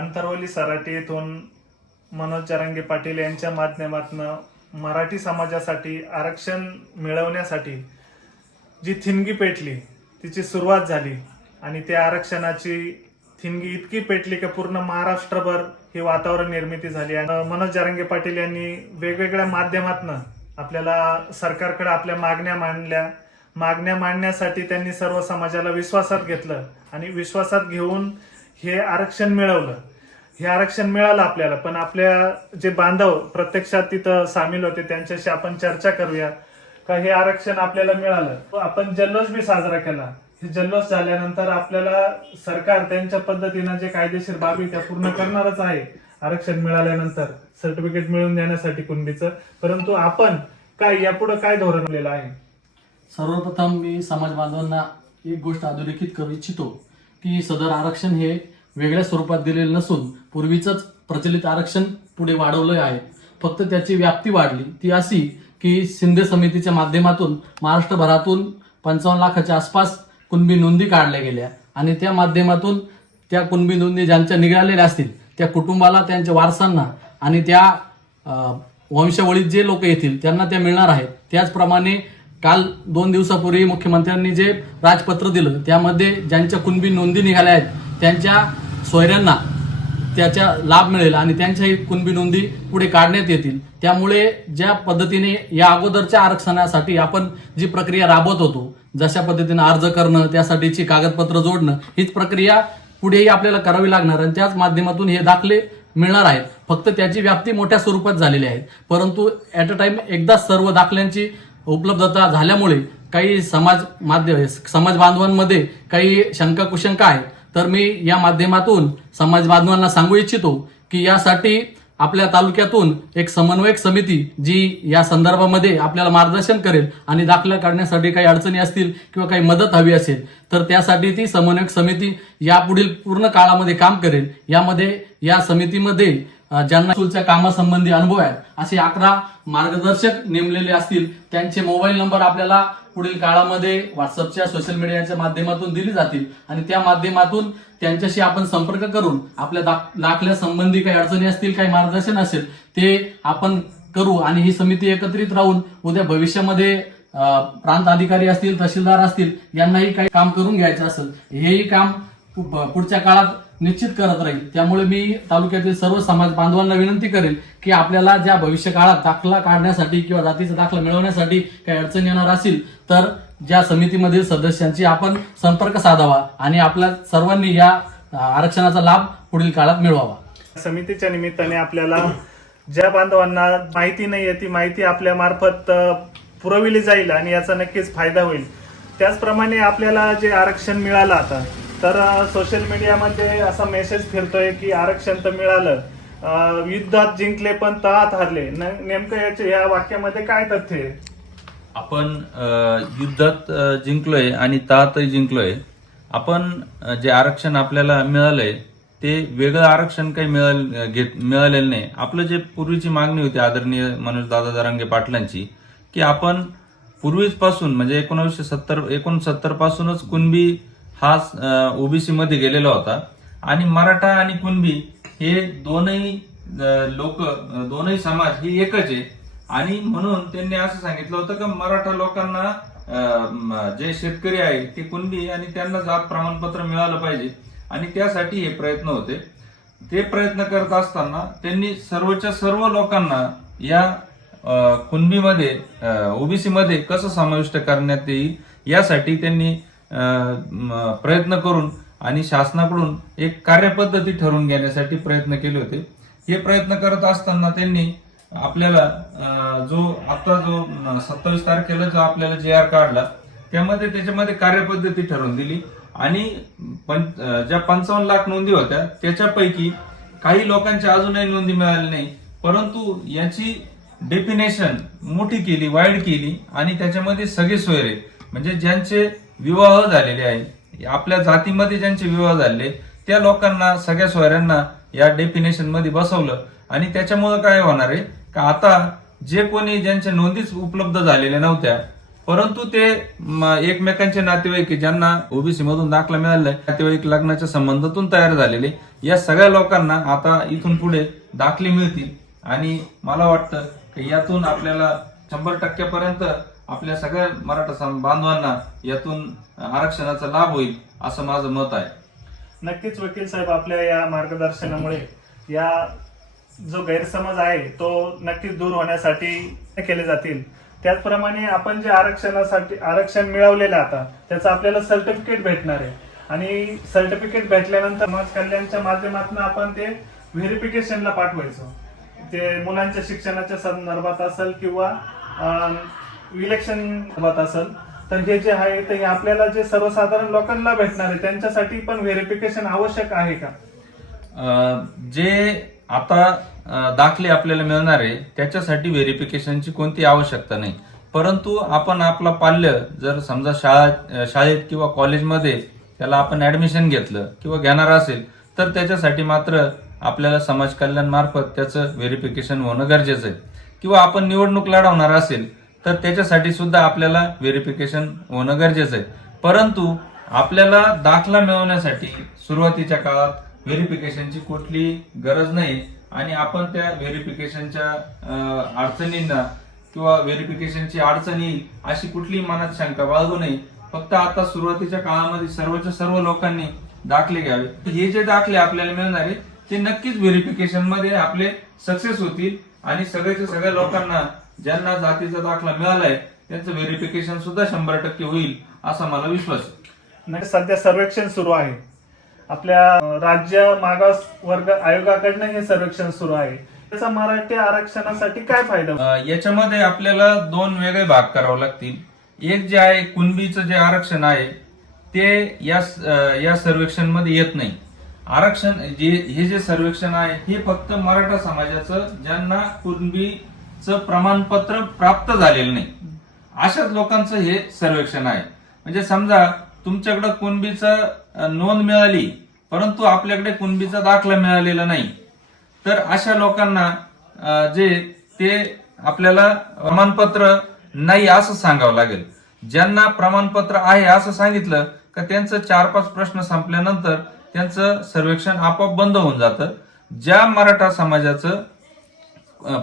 आंतरवली सराटी येथून मनोज जरांगे पाटील यांच्या माध्यमातून मराठी समाजासाठी आरक्षण मिळवण्यासाठी जी थिनगी पेटली तिची सुरुवात झाली आणि त्या आरक्षणाची थिनगी इतकी पेटली की पूर्ण महाराष्ट्रभर ही वातावरण निर्मिती झाली. आणि मनोज जरांगे पाटील यांनी वेगवेगळ्या माध्यमातून आपल्याला सरकारकडे आपल्या मागण्या मांडल्या. मागण्या मांडण्यासाठी त्यांनी सर्व समाजाला विश्वासात घेतलं आणि विश्वासात घेऊन हे आरक्षण मिळवलं. हे आरक्षण मिळालं आपल्याला पण आपल्या जे बांधव प्रत्यक्षात तिथं सामील होते त्यांच्याशी आपण चर्चा करूया का हे आरक्षण आपल्याला मिळालं? आपण जल्लोष बी साजरा केला. हे जल्लोष झाल्यानंतर आपल्याला सरकार त्यांच्या पद्धतीनं जे कायदेशीर बाबी त्या पूर्ण करणारच आहे आरक्षण मिळाल्यानंतर सर्टिफिकेट मिळवून देण्यासाठी कुणबीचं परंतु आपण काय यापुढे काय धोरण आलेलं आहे? सर्वप्रथम मी समाज बांधवांना एक गोष्ट अधोरेखित करू इच्छितो की सदर आरक्षण हे वेगळ्या स्वरूपात दिलेलं नसून पूर्वीचंच प्रचलित आरक्षण पुढे वाढवलं आहे. फक्त त्याची व्याप्ती वाढली. ती अशी की शिंदे समितीच्या माध्यमातून महाराष्ट्रभरातून पंचावन्न लाखाच्या आसपास कुणबी नोंदी काढल्या गेल्या आणि त्या माध्यमातून त्या कुणबी नोंदी ज्यांच्या निघालेल्या असतील त्या कुटुंबाला त्यांच्या वारसांना आणि त्या वंशावळीत जे लोक येतील त्यांना त्या मिळणार आहेत. त्याचप्रमाणे काल दोन दिवसापूर्वी मुख्यमंत्र्यांनी जे राजपत्र दिलं त्यामध्ये ज्यांच्या कुणबी नोंदी निघाल्या आहेत त्यांच्या सोयऱ्यांना त्याचा लाभ मिळेल आणि त्यांच्याही कुणबी नोंदी पुढे काढण्यात येतील. त्यामुळे ज्या पद्धतीने या अगोदरच्या आरक्षणासाठी आपण जी प्रक्रिया राबवत होतो जशा पद्धतीने अर्ज करणं त्यासाठीची कागदपत्र जोडणं हीच प्रक्रिया पुढेही आपल्याला करावी लागणार आणि त्याच माध्यमातून हे दाखले मिळणार आहेत. फक्त त्याची व्याप्ती मोठ्या स्वरूपात झालेली आहे. परंतु ॲट अ टाइम एकदा सर्व दाखल्यांची उपलब्धता झाल्यामुळे काही समाज माध्यम समाज बांधवांमध्ये काही शंका कुशंका आहेत. तर मी या माध्यमातून समाज बांधवांना सांगू इच्छितो की यासाठी आपल्या तालुक्यातून एक समन्वयक समिती जी या संदर्भामध्ये आपल्याला मार्गदर्शन करेल आणि दाखला काढण्यासाठी काही अडचणी असतील किंवा काही मदत हवी असेल तर त्यासाठी ती समन्वयक समिती यापुढील पूर्ण काळामध्ये काम करेल. यामध्ये या समितीमध्ये ज्यांना स्कूलच्या कामासंबंधी अनुभव आहेत असे अकरा मार्गदर्शक नेमलेले असतील त्यांचे मोबाईल नंबर आपल्याला पुढील काळामध्ये व्हॉट्सअपच्या सोशल मीडियाच्या माध्यमातून दिली जातील आणि त्या माध्यमातून त्यांच्याशी आपण संपर्क करून आपल्या दाख- दाखल्यासंबंधी काही अडचणी असतील काही मार्गदर्शन असेल ते आपण करू आणि ही समिती एकत्रित राहून उद्या भविष्यामध्ये प्रांत अधिकारी असतील तहसीलदार असतील यांनाही काही काम करून घ्यायचं असेल. हेही काम पुढच्या काळात निश्चित करत राहील. त्यामुळे मी तालुक्यातील सर्व समाज बांधवांना विनंती करेल की आपल्याला ज्या भविष्य काळात दाखला काढण्यासाठी किंवा जातीचा दाखला मिळवण्यासाठी काही अडचण येणार असेल तर ज्या समितीमधील सदस्यांची आपण संपर्क साधावा आणि आपल्या सर्वांनी या आरक्षणाचा लाभ पुढील काळात मिळवावा. समितीच्या निमित्ताने आपल्याला ज्या बांधवांना माहिती नाहीये ती माहिती आपल्या मार्फत पुरविली जाईल आणि याचा नक्कीच फायदा होईल. त्याचप्रमाणे आपल्याला जे आरक्षण मिळालं आता तर सोशल मीडियामध्ये असा मेसेज फिरतोय की आरक्षण तर मिळालं. युद्धात जिंकले पण तहात हारले. न- नेमकं याच्या या वाक्यामध्ये काय तथ्य आहे? आपण युद्धात जिंकलोय आणि तहातही जिंकलोय. आपण जे आरक्षण आपल्याला मिळालंय ते वेगळं आरक्षण काही मिळाल घेत मिळालेलं नाही. आपलं जे पूर्वीची मागणी होती आदरणीय मनोज दादा दारांगे पाटलांची की आपण पूर्वीपासून म्हणजे एकोणीसशे सत्तर एकोणसत्तर पासूनच कुणबी हा ओबीसी मध्ये गेलेला होता. आणि मराठा आणि कुणबी हे दोनही लोक दोनही समाज हे एकच आहे. आणि म्हणून त्यांनी असं सांगितलं होतं की मराठा लोकांना जे शेतकरी आहे ते कुणबी आणि त्यांना जात प्रमाणपत्र मिळालं पाहिजे. आणि त्यासाठी हे प्रयत्न होते. ते प्रयत्न करत असताना त्यांनी सर्वच्या सर्व लोकांना या कुणबीमध्ये ओबीसी मध्ये कसं समाविष्ट करण्यात येईल यासाठी त्यांनी प्रयत्न करून आणि शासनाकडून एक कार्यपद्धती ठरवून घेण्यासाठी प्रयत्न केले होते. हे प्रयत्न करत असताना त्यांनी आपल्याला जो आता जो सत्तावीस तारखेला जो आपल्याला जे आर काढला त्यामध्ये त्याच्यामध्ये कार्यपद्धती ठरवून दिली. आणि पं- ज्या पंचावन्न लाख नोंदी होत्या त्याच्यापैकी काही लोकांच्या अजूनही नोंदी मिळाली नाही. परंतु याची डेफिनेशन मोठी केली वाईड केली आणि त्याच्यामध्ये सगळे सोयरे म्हणजे ज्यांचे विवाह झालेले आहे. आपल्या जातीमध्ये ज्यांचे विवाह झाले त्या लोकांना सगळ्या सोयऱ्यांना या डेफिनेशनमध्ये बसवलं. आणि त्याच्यामुळं काय होणार आहे? का आता जे कोणी ज्यांच्या नोंदीच उपलब्ध झालेल्या नव्हत्या परंतु ते एकमेकांचे नातेवाईक ज्यांना ओबीसी मधून दाखला मिळालेला नातेवाईक लग्नाच्या संबंधातून तयार झालेले या सगळ्या लोकांना आता इथून पुढे दाखले मिळतील. आणि मला वाटतं की यातून आपल्याला शंभर टक्क्यापर्यंत आपल्या सगळ्या मराठा बांधवांना यातून आरक्षणाचा लाभ होईल असं माझं मत आहे. नक्कीच वकील साहेब आपल्या या मार्गदर्शनामुळे या जो गैरसमज आहे तो नक्कीच दूर होण्यासाठी केले जातील. त्याचप्रमाणे आपण जे आरक्षणासाठी आरक्षण मिळवलेलं आता त्याचं आपल्याला सर्टिफिकेट भेटणार आहे. आणि सर्टिफिकेट भेटल्यानंतर समाज कल्याणच्या माध्यमातून आपण ते व्हेरिफिकेशनला पाठवायचं. ते मुलांच्या शिक्षणाच्या संदर्भात असेल किंवा इलेक्शन मत असेल तर हे जे आहे ते हे आपल्याला जे सर्वसाधारण लोकांना भेटणार आहे त्यांच्यासाठी पण व्हेरिफिकेशन आवश्यक आहे का? अं, जे आता अं, दाखले आपल्याला मिळणार आहे त्याच्यासाठी व्हेरिफिकेशनची कोणती आवश्यकता नाही. परंतु आपण आपला पाल्य जर समजा शाळा शाळेत किंवा कॉलेजमध्ये त्याला आपण ऍडमिशन घेतलं किंवा घेणार असेल तर त्याच्यासाठी मात्र आपल्याला समाज कल्याण मार्फत त्याचं व्हेरिफिकेशन होणं गरजेचं आहे. किंवा आपण निवडणूक लढवणार असेल तर त्याच्यासाठी सुद्धा आपल्याला व्हेरिफिकेशन होणं गरजेचं आहे. परंतु आपल्याला दाखला मिळवण्यासाठी सुरुवातीच्या काळात व्हेरिफिकेशनची कुठली गरज नाही आणि आपण त्या व्हेरिफिकेशनच्या अडचणींना किंवा व्हेरिफिकेशनची अडचणी अशी कुठलीही मनात शंका बाळगू नये. फक्त आता सुरुवातीच्या काळामध्ये सर्वच्या सर्व लोकांनी दाखले घ्यावे. हे जे दाखले आपल्याला मिळणार आहे ते नक्कीच व्हेरिफिकेशनमध्ये आपले सक्सेस होतील आणि सगळ्याच्या सगळ्या लोकांना ज्यांना जातीचा दाखला मिळालाय त्यांचं व्हेरिफिकेशन सुद्धा शंभर टक्के होईल असा मला विश्वास आहे. नाही, सध्या सर्वेक्षण सुरू आहे. आपल्या राज्य मागास वर्ग आयोगाकडनं हे सर्वेक्षण सुरू आहे. त्याचा मराठी आरक्षणासाठी काय फायदा? याच्यामध्ये आपल्याला दोन वेगळे भाग करावे लागतील. एक जे आहे कुणबीचं जे आरक्षण आहे ते या या सर्वेक्षणमध्ये येत नाही. आरक्षण जे हे जे सर्वेक्षण आहे हे फक्त मराठा समाजाचं ज्यांना कुणबीचं प्रमाणपत्र प्राप्त झालेलं नाही. अशाच लोकांचं हे सर्वेक्षण आहे. म्हणजे समजा तुमच्याकडे कुणबीचं नोंद मिळाली परंतु आपल्याकडे कुणबीचा दाखला मिळालेला नाही. तर अशा लोकांना जे ते आपल्याला प्रमाणपत्र नाही असं सांगावं लागेल. ज्यांना प्रमाणपत्र आहे असं सांगितलं का त्यांचं चार पाच प्रश्न संपल्यानंतर त्यांचं सर्वेक्षण आपोआप बंद होऊन जातं. ज्या मराठा समाजाचं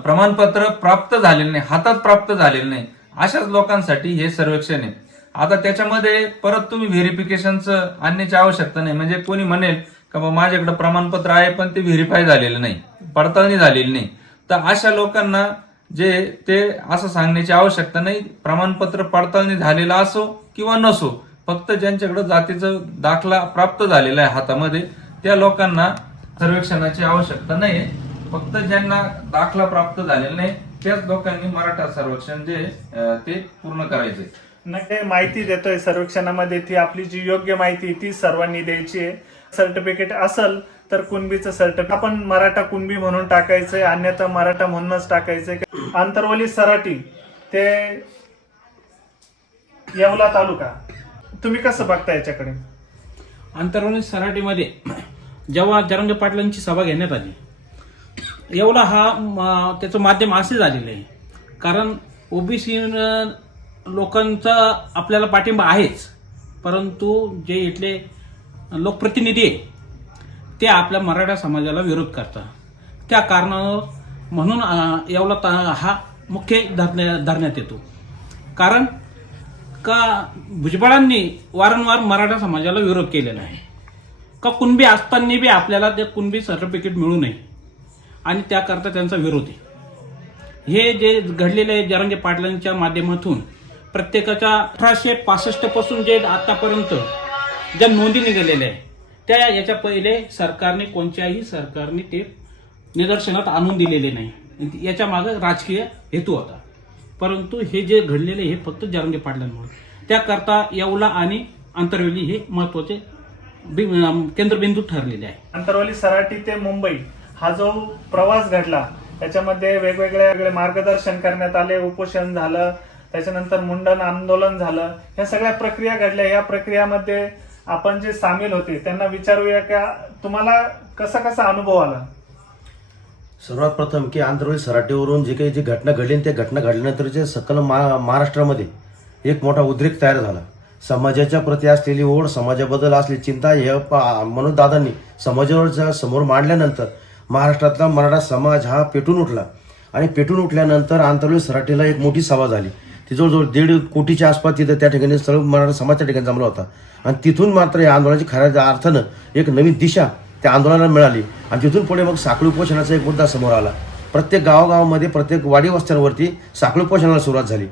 प्रमाणपत्र प्राप्त झालेलं नाही हातात प्राप्त झालेलं नाही अशाच लोकांसाठी हे सर्वेक्षण आहे. आता त्याच्यामध्ये परत तुम्ही व्हेरिफिकेशनचं आणण्याची आवश्यकता नाही. म्हणजे कोणी म्हणेल का बा माझ्याकडे प्रमाणपत्र आहे पण ते व्हेरीफाय झालेलं नाही पडताळणी झालेली नाही. तर अशा लोकांना जे ते असं सांगण्याची आवश्यकता नाही प्रमाणपत्र पडताळणी झालेलं असो किंवा नसो फक्त ज्यांच्याकडे जातीचं दाखला प्राप्त झालेला आहे हातामध्ये त्या लोकांना सर्वेक्षणाची आवश्यकता नाही फक्त ज्यांना दाखला प्राप्त झालेला नाही त्याच लोकांनी मराठा सर्वेक्षण जे ते पूर्ण करायचे. नक्की माहिती देतोय सर्वेक्षणामध्ये ती आपली जी योग्य माहिती ती सर्वांनी द्यायची आहे. सर्टिफिकेट असेल तर कुणबीचं सर्टिफिकेट आपण मराठा कुणबी म्हणून टाकायचंय अन्यथा मराठा म्हणूनच टाकायचंय. आंतरवली सराटी ते येवला तालुका. तुम्ही कसं बघता याच्याकडे? आंतरवणी सराटीमध्ये जेव्हा जरंगे पाटलांची सभा घेण्यात आली एवढा हा म, त्याचं माध्यम असे झालेलं आहे. कारण ओबीसी लोकांचा आपल्याला पाठिंबा आहेच. परंतु जे इथले लोकप्रतिनिधी आहे ते आपल्या मराठा समाजाला विरोध करतात. त्या कारणावर म्हणून एवढा ता- हा मुख्य धरण्या- धरण्यात येतो. कारण का भुजबळांनी वारंवार मराठा समाजाला विरोध केलेला आहे. का कुणबी असताना बी आपल्याला ते कुणबी सर्टिफिकेट मिळू नये. आणि त्याकरता त्यांचा विरोध. आहे हे जे घडलेले आहे जरंगे पाटलांच्या माध्यमातून प्रत्येकाच्या अठराशे पासष्टपासून जे आतापर्यंत ज्या नोंदी निघालेल्या आहे त्या याच्या पहिले सरकारने कोणत्याही सरकारने ते निदर्शनात आणून दिलेले नाही. याच्या मागे राजकीय हेतू होता. परंतु हे जे घडलेले हे फक्त जरंगे पाटलांमुळे. त्याकरता येवला आणि आंतरवेली हे महत्त्वाचे बि- केंद्रबिंदू ठरलेले आहे. आंतरवली सराटी ते मुंबई हा जो प्रवास घडला त्याच्यामध्ये वेगवेगळे वेगळे मार्गदर्शन करण्यात आले उपोषण झालं त्याच्यानंतर मुंडन आंदोलन झालं या सगळ्या प्रक्रिया घडल्या. या प्रक्रियामध्ये आपण जे सामील होते त्यांना विचारूया का? तुम्हाला कसा कसा अनुभव आला? सर्वात प्रथम की आंध्रवली सराटीवरून जे काही जी घटना घडली त्या घटना घडल्यानंतर जे सकल मा महाराष्ट्रामध्ये एक मोठा उद्रेक तयार झाला. समाजाच्या प्रती असलेली ओढ समाजाबद्दल असलेली चिंता हे मनोज दादांनी समाजावर समोर मांडल्यानंतर महाराष्ट्रातला मराठा समाज हा पेटून उठला. आणि पेटून उठल्यानंतर आंतरवेळी सराठीला एक मोठी सभा झाली. ती जवळजवळ दीड कोटीच्या आसपास तिथं त्या ठिकाणी सर्व मराठा समाज त्या ठिकाणी जमला होता. आणि तिथून मात्र या आंदोलनाची खऱ्या अर्थानं एक नवीन दिशा त्या आंदोलनाला मिळाली. आणि तिथून पुढे मग साखळी उपोषणाचा एक मुद्दा समोर आला. प्रत्येक गावागावामध्ये प्रत्येक वाडी वस्त्यांवरती साखळी उपोषणाला सुरुवात झाली.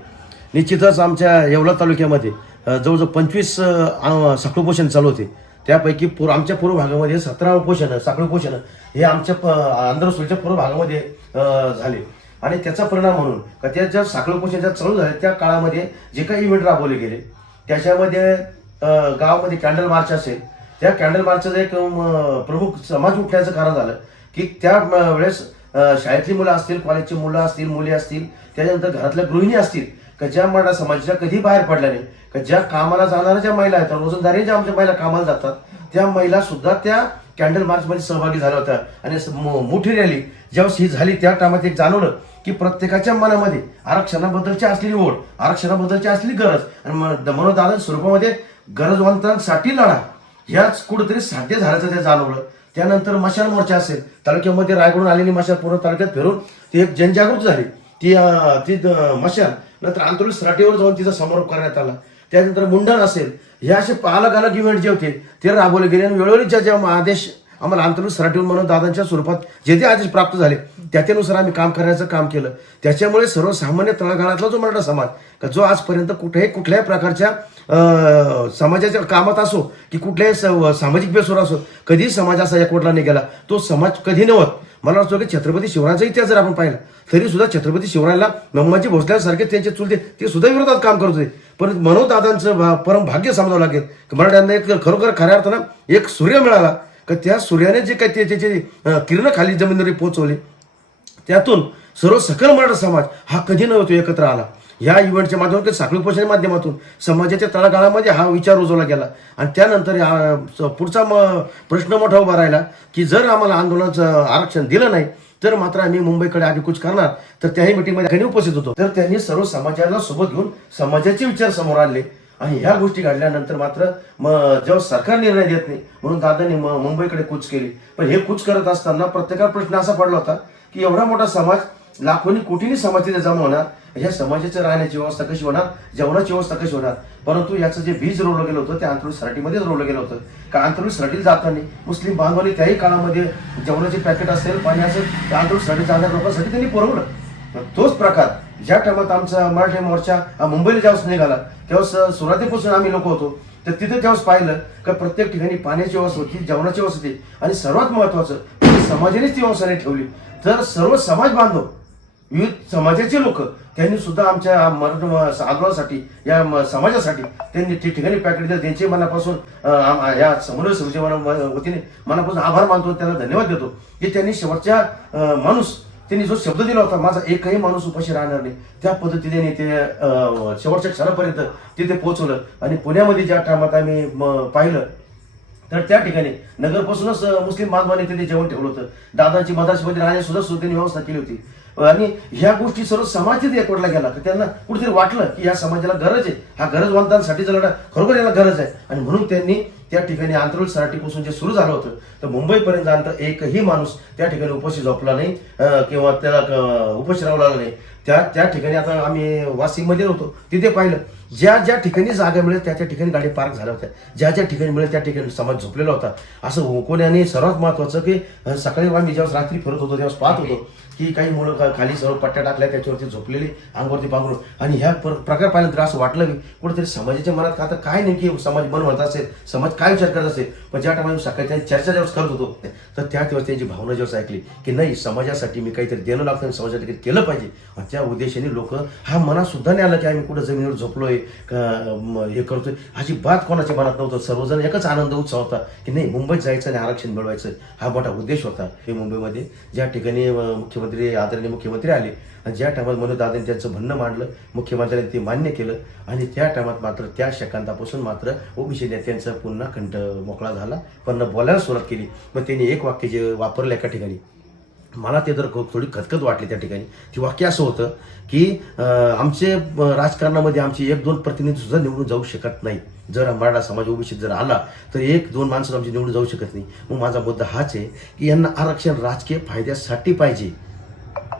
निश्चितच आमच्या येवला तालुक्यामध्ये जवळजवळ पंचवीस साखळी उपोषण चालू होते. त्यापैकी पूर्व आमच्या पूर्व भागामध्ये सतरा उपोषणं साखळी उपोषणं हे आमच्या प- आंध्रसोलच्या पूर्व भागामध्ये झाले. आणि त्याचा परिणाम म्हणून का त्या ज्या साखळी उपोषण ज्या चालू झाले त्या काळामध्ये जे काही इव्हेंट राबवले गेले त्याच्यामध्ये गावामध्ये कॅन्डल मार्च असेल त्या कॅन्डल मार्चचं एक प्रमुख समाज उठण्याचं कारण झालं की त्या वेळेस शाळेतली मुलं असतील कॉलेजची मुलं असतील मुली असतील त्याच्यानंतर घरातल्या गृहिणी असतील का ज्या मराठा समाजाच्या कधी बाहेर पडल्या नाही का ज्या कामाला जाणाऱ्या ज्या महिला आहेत रोजंदारी ज्या आमच्या महिला कामाला जातात त्या महिला सुद्धा त्या कॅन्डल मार्चमध्ये सहभागी झाल्या होत्या. आणि मो- मोठी रॅली ज्यावेळेस ही झाली त्या टायमात एक जाणवलं की प्रत्येकाच्या मनामध्ये आरक्षणाबद्दलची असलेली ओढ आरक्षणाबद्दलची असलेली गरज आणि म- आनंद स्वरूपामध्ये गरजवंतांसाठी लढा ह्याच कुठेतरी साध्य झाल्याचं ते जाणवलं. त्यानंतर मशाल मोर्चा असेल तालुक्यामध्ये रायगडून आलेली मशाल पूर्ण तालुक्यात फिरून ती एक जनजागृती झाली. ती ती मशाल नंतर आंतरिक सराटीवर जाऊन तिचा समारोप करण्यात आला. त्यानंतर मुंडन असेल. हे असे अलग अलग इव्हेंट जे होते. ते राबवले गेले आणि वेळोवेळी ज्या ज्या आदेश आम्हाला आंतरिक सराटीवर म्हणून दादांच्या स्वरूपात जे जे आदेश प्राप्त झाले त्याच्यानुसार आम्ही काम करण्याचं काम केलं. त्याच्यामुळे सर्वसामान्य तळागाळातला जो मराठा समाज का जो आजपर्यंत कुठेही कुठल्याही प्रकारच्या समाजाच्या कामात असो की कुठल्याही स- सामाजिक बेसवर असो कधीही समाज असा एकवटला नाही गेला. तो समाज कधी नव्हत. मला असतो की छत्रपती शिवरायांचा इतिहास जर आपण पाहिला तरी सुद्धा छत्रपती शिवरायाला नम्माजी भोसल्यासारखे त्यांचे चुलते ते सुद्धा विरोधात काम करत होते. पण मनोदादांचं भा- परम भाग्य समजावं लागेल. की मराठ्यांना एक खरोखर खऱ्या अर्थानं एक सूर्य मिळाला. का त्या सूर्याने जे काही ते- त्याचे किरण खाली जमिनीवर पोहोचवली त्यातून सर्व सकल मराठा समाज हा कधी नव्हतो एकत्र आला. ह्या इव्हेंटच्या माध्यमातून साखळी उपोषणाच्या माध्यमातून समाजाच्या तळागाळामध्ये हा विचार रुजवला गेला. आणि त्यानंतर हा पुढचा म- प्रश्न मोठा उभा राहिला की जर आम्हाला आंदोलनाचं आरक्षण दिलं नाही तर मात्र आम्ही मुंबईकडे आधी कुछ करणार. तर त्याही मिटिंगमध्ये काही उपस्थित होतो. तर त्यांनी सर्व समाजाला सोबत घेऊन समाजाचे विचार समोर आणले. आणि ह्या गोष्टी घडल्यानंतर मात्र मग जेव्हा सरकार निर्णय देत नाही म्हणून दादांनी मुंबईकडे कूच केली. पण हे कूच करत असताना प्रत्येकाला प्रश्न असा पडला होता की एवढा मोठा समाज लाखोनी कोटीनी समाज तिथे जमा होणार. म्हणजे ह्या समाजाच्या राहण्याची व्यवस्था कशी होणार? जेवणाची व्यवस्था कशी होणार? परंतु याचं जे बीज रोवलं गेलं होतं ते आंतरिक सराटीमध्येच रोवलं गेलं होतं. का आंतरिक सराटीला जाताना मुस्लिम बांधवांनी त्याही काळामध्ये जेवणाचे पॅकेट असेल पाणी असेल त्या आंतरिक सराटी जाणाऱ्या लोकांसाठी त्यांनी पुरवलं. तोच प्रकार. ज्या टायमात आमचा मराठी मोर्चा मुंबईला ज्यावेळेस निघाला त्यावेळेस सुरुवातीपासून आम्ही लोक होतो. तर तिथे त्यावेळेस पाहिलं का प्रत्येक ठिकाणी पाण्याची व्यवस्था होती जेवणाची व्यवस्था होती. आणि सर्वात महत्वाचं समाजानेच ती व्यवस्था नाही ठेवली. तर सर्व समाज बांधव विविध समाजाचे लोक त्यांनी सुद्धा आमच्या मराठी आंदोलनासाठी या समाजासाठी त्यांनी ठिकठिकाणी पॅकेट दिलं. त्यांचे मनापासून या समन्वय समितीच्या वतीने मनापासून आभार मानतो त्यांना धन्यवाद देतो. की त्यांनी शेवटच्या माणूस त्यांनी जो शब्द दिला होता माझा एकही माणूस उपाशी राहणार नाही. त्या पद्धतीने ते शेवटच्या क्षणापर्यंत तिथे पोहोचवलं. आणि पुण्यामध्ये ज्या टायमात आम्ही पाहिलं तर त्या ठिकाणी नगरपासूनच मुस्लिम बांधवांनी तिथे जेवण ठेवलं होतं. दादाची मदाशीमध्ये राहण्यास सुद्धा सुद्धा त्यांनी व्यवस्था केली होती. आणि ह्या गोष्टी सर्व समाज एकवटला गेला तर त्यांना कुठेतरी वाटलं की या समाजाला गरज आहे. हा गरजवंतांसाठीचा लढा खरोखर याला गरज आहे. आणि म्हणून त्यांनी त्या ठिकाणी आंतरिक सराटीपासून जे सुरू झालं होतं तर मुंबईपर्यंत जाणता एकही माणूस त्या ठिकाणी उपस्थित झोपला नाही किंवा त्याला अं, राहू लागला नाही. त्या त्या ठिकाणी आता आम्ही वाशिममध्ये होतो. तिथे पाहिलं ज्या ज्या ठिकाणी जागा मिळेल त्या त्या ठिकाणी गाडी पार्क झाल्या होत्या. ज्या ज्या ठिकाणी मिळेल त्या ठिकाणी समाज झोपलेला होता. असं कोणी सर्वात महत्वाचं की सकाळी आम्ही जेव्हा रात्री फिरत होतो तेव्हा पाहत होतो की काही मुलं खाली सर्व पट्ट्या टाकल्या त्याच्यावरती झोपलेले अंगवरती पांघरून आणि ह्या प्र- प्रकार पाहिल्यानंतर असं वाटलं की कुठेतरी समाजाच्या मनात का आता काय नेमकी समाज बनवत असेल समाज काय विचार करत असेल? पण ज्या टायमाला सकाळी त्यांची चर्चा ज्यावेळेस करत होतो तर त्या दिवस त्यांची भावना जेव्हा ऐकली की नाही समाजासाठी मी काहीतरी देणं लागतं आणि समाजासाठी काही केलं पाहिजे. आणि त्या उद्देशाने लोक हा मनात सुद्धा नाही आलं की आम्ही कुठं जमिनीवर झोपलोय हे करतोय. अजिबात कोणाच्या मनात नव्हतं. सर्वजण एकच आनंद उत्सव होता की नाही मुंबईत जायचं आणि आरक्षण मिळवायचं. हा मोठा उद्देश होता. हे मुंबईमध्ये ज्या ठिकाणी मुख्यमंत्री मुख्यमंत्री आदरणीय मुख्यमंत्री आले. आणि ज्या टायमात मनोजदादांनी त्यांचं म्हणणं मांडलं मुख्यमंत्र्यांनी ते मान्य केलं. आणि त्या टायमात मात्र त्या शकांतापासून मात्र ओबीसी नेत्यांचा पुन्हा कंठ मोकळा झाला. पण बोलायला सुरुवात केली. मग त्यांनी एक वाक्य जे वापरलं एका ठिकाणी मला ते तर खूप थोडी खतखत वाटली त्या ठिकाणी. ती वाक्य असं होतं की आमचे राजकारणामध्ये आमचे एक दोन प्रतिनिधी सुद्धा निवडून जाऊ शकत नाही. जर मराठा समाज ओबीसीत जर आला तर एक दोन माणसं आमची निवडून जाऊ शकत नाही. मग माझा मुद्दा हाच आहे की यांना आरक्षण राजकीय फायद्यासाठी पाहिजे.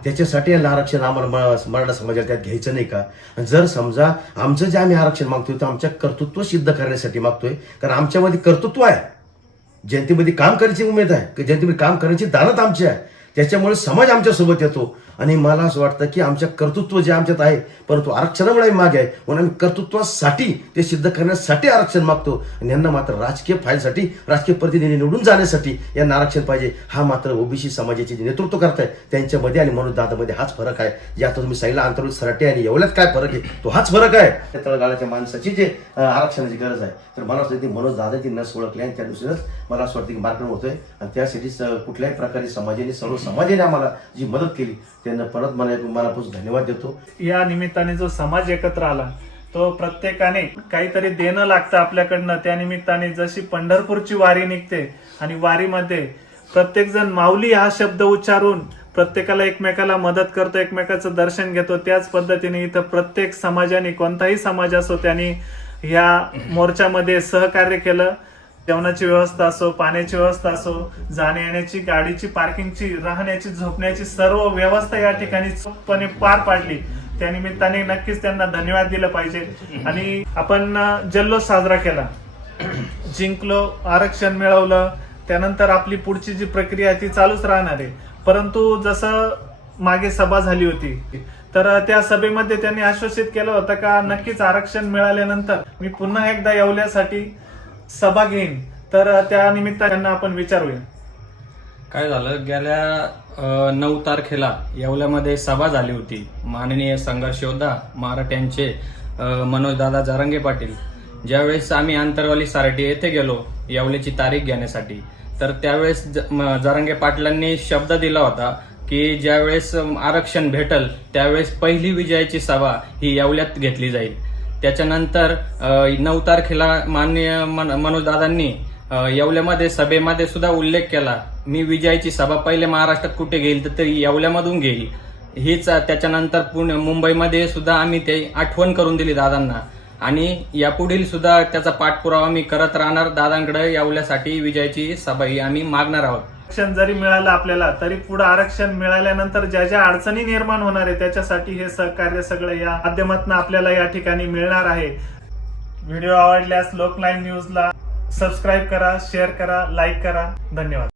त्याच्यासाठी यांना आरक्षण आम्हाला मराठा समाजाला त्यात घ्यायचं नाही का? जर समजा आमचं जे आम्ही आरक्षण मागतोय तर आमच्या कर्तृत्व सिद्ध करण्यासाठी मागतोय कारण आमच्यामध्ये कर्तृत्व आहे. जनतेमध्ये काम करायची उमेद आहे. की जनतेमध्ये काम करण्याची दानत आमची आहे. त्याच्यामुळे समाज आमच्यासोबत येतो. आणि मला असं वाटतं की आमच्या कर्तृत्व जे आमच्यात आहे परंतु आरक्षणामुळे मागे आहे म्हणून आम्ही कर्तृत्वासाठी ते सिद्ध करण्यासाठी आरक्षण मागतो. आणि यांना मात्र राजकीय फायद्यासाठी राजकीय प्रतिनिधी निवडून जाण्यासाठी यांना आरक्षण पाहिजे. हा मात्र ओबीसी समाजाचे जे नेतृत्व करताय त्यांच्यामध्ये आणि मनोज दादामध्ये हाच फरक आहे. यात तुम्ही सांगितलं अंतर्गत सराटे आणि एवढ्यात काय फरक आहे तो हाच फरक आहे. त्या तळगाळाच्या माणसाची जे आरक्षणाची गरज आहे तर मला असं ती मनोज दादा ती नस ओळखली आणि त्या दुसऱ्याच मला असं वाटतं की मार्गक्रम होतोय. आणि त्यासाठी कुठल्याही प्रकारे समाजाने सर्व समाजाने आम्हाला जी मदत केली त्यांना परत मला मनापासून धन्यवाद देतो. या निमित्ताने जो समाज एकत्र आला तो प्रत्येकाने काहीतरी देणं लागतं आपल्याकडनं. त्या निमित्ताने जशी पंढरपूरची वारी निघते आणि वारीमध्ये प्रत्येक जण माऊली हा शब्द उच्चारून प्रत्येकाला एकमेकाला मदत करतो एकमेकाचं दर्शन घेतो. त्याच पद्धतीने इथं प्रत्येक समाजाने कोणताही समाज असो त्यांनी या मोर्चामध्ये सहकार्य केलं. जेवणाची व्यवस्था असो पाण्याची व्यवस्था असो जाण्या येण्याची गाडीची पार्किंगची राहण्याची झोपण्याची सर्व व्यवस्था या ठिकाणी चोखपणे पार पाडली. त्या निमित्ताने नक्कीच त्यांना धन्यवाद दिला पाहिजे. आणि आपण जल्लोष साजरा केला. जिंकलो आरक्षण मिळवलं त्यानंतर आपली पुढची जी प्रक्रिया ती चालूच राहणार आहे. परंतु जसं मागे सभा झाली होती तर त्या सभेमध्ये त्यांनी आश्वासित केलं होतं का नक्कीच आरक्षण मिळाल्यानंतर मी पुन्हा एकदा येवल्यासाठी सभा घेईन तर त्या निमित्ताने त्यांना आपण विचारूया. काय झालं? गेल्या नऊ तारखेला येवल्यामध्ये सभा झाली होती. माननीय संघर्ष योद्धा मराठ्यांचे मनोजदादा जारंगे पाटील. ज्यावेळेस आम्ही आंतरवाली सारटी येथे गेलो येवल्याची तारीख घेण्यासाठी. तर त्यावेळेस ज- पाटलांनी शब्द दिला होता की ज्यावेळेस आरक्षण भेटल त्यावेळेस पहिली विजयाची सभा ही येवल्यात घेतली जाईल. त्याच्यानंतर नऊ तारखेला माननीय मन- मनोजदादांनी येवल्यामध्ये सभेमध्ये सुद्धा उल्लेख केला मी विजयाची सभा पहिले महाराष्ट्रात कुठे घेईल तर ते येवल्यामधून घेईल. हीच त्याच्यानंतर पुणे मुंबईमध्ये सुद्धा आम्ही ते आठवण करून दिली दादांना. आणि यापुढील सुद्धा त्याचा पाठपुरावा मी करत राहणार दादांकडे येवल्यासाठी विजयाची सभा ही आम्ही मागणार आहोत. आरक्षण जरी मिळालं आपल्याला तरी पुढे आरक्षण मिळाल्यानंतर ज्या ज्या अडचणी निर्माण होणार आहे त्याच्यासाठी हे सहकार्य सगळं या माध्यमातून आपल्याला या ठिकाणी मिळणार आहे. व्हिडिओ आवडल्यास लोकलाईन न्यूजला सबस्क्राईब करा शेअर करा लाईक करा. धन्यवाद.